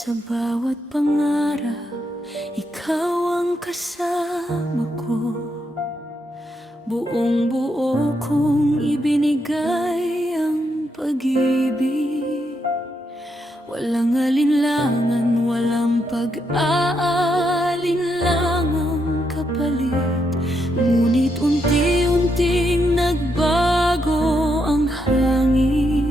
Sa bawat pangarap, ikaw ang kasama ko. Buong buo kong ibinigay ang pag-ibig. Walang alinlangan, walang pag-aalinlangang kapalit. Ngunit unti-unting nagbago ang hangin.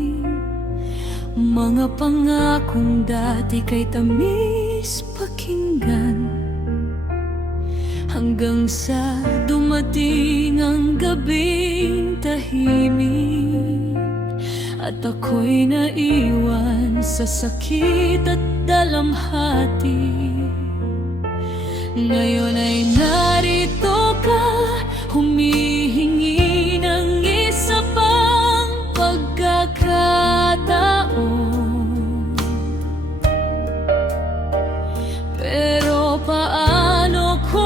Mga pangakong dati kay tamis pakinggan, hanggang sa dumating ang gabing tahimik, at ako'y naiwan sa sakit at dalamhati. Ngayon ay narito ka, humihingi ng isa pang pagkakataon. Pero paano ko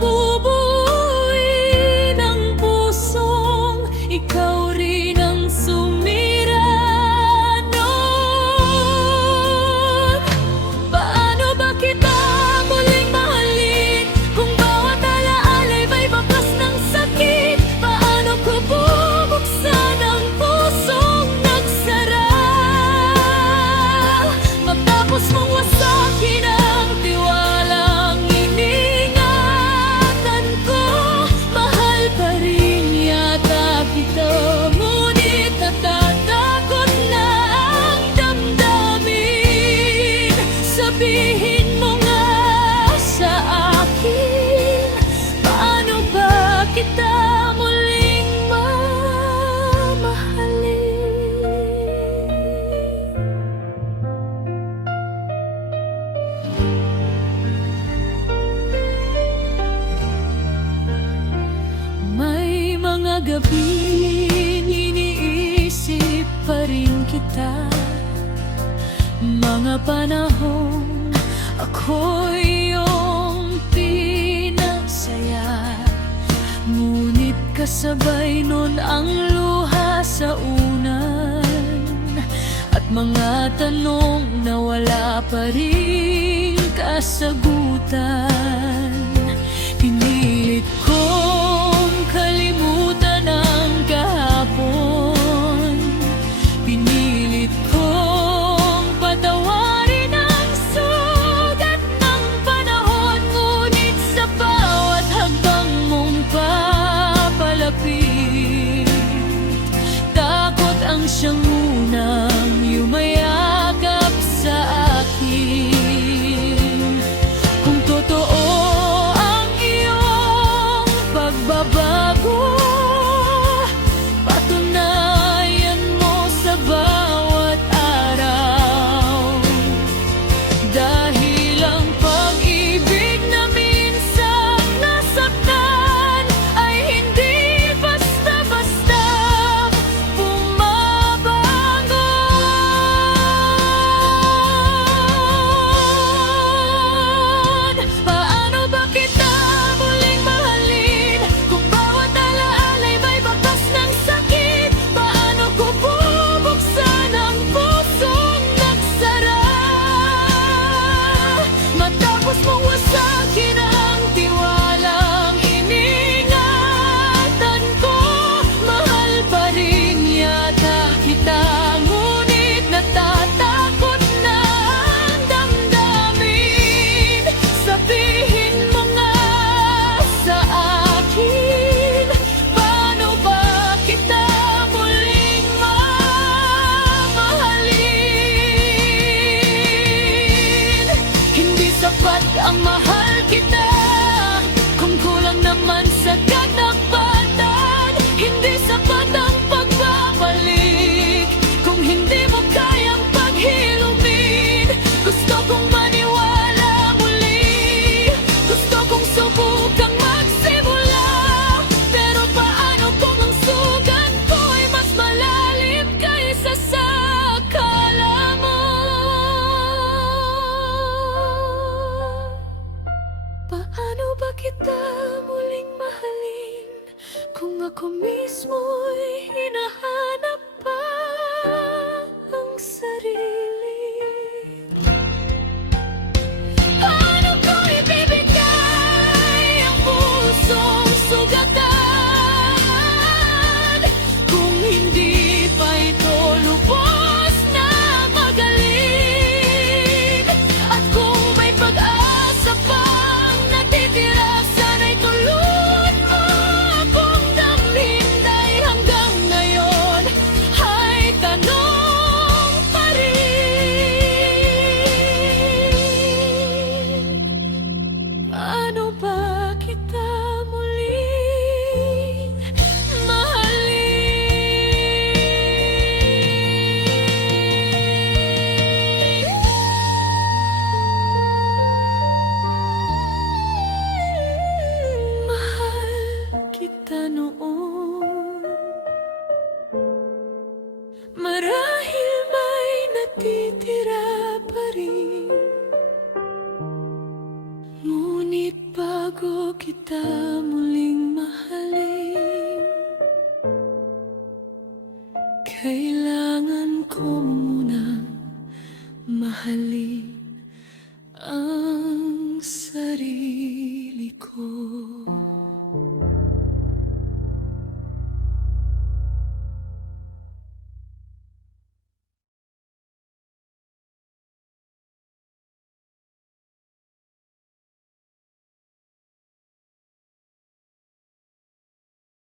bubuuin ang pusong ikaw rin ang sumira nun? Paano ba kita muling mahalin kung bawat alaala'y may bakas ng sakit? Paano ko bubuksan ang pusong nagsara matapos mong wasakin ang tiwalang iningatan ko? Mahal pa rin yata kita, ngunit natatakot na ang damdamin. Sabihin mo nga sa akin, paano ba kita muling mamahalin? May mga gabing iniisip pa rin kita, mga panahon ako'y iyong pinasaya. Ngunit kasabay nun ang luha sa unan, at mga tanong na wala pa rin kasagutan. Pinilit kong kalimutan ang kahapon, pinilit kong patawarin ang sugat ng panahon. Ngunit sa bawat hakbang mong papalapit, takot ang siyang unang yumayakap sa akin. Kung totoo ang iyong pagbabago, patunayan mo sa bawat araw. Dahil ang pag-ibig na minsan nasaktan ay hindi basta-basta bumaba. kailan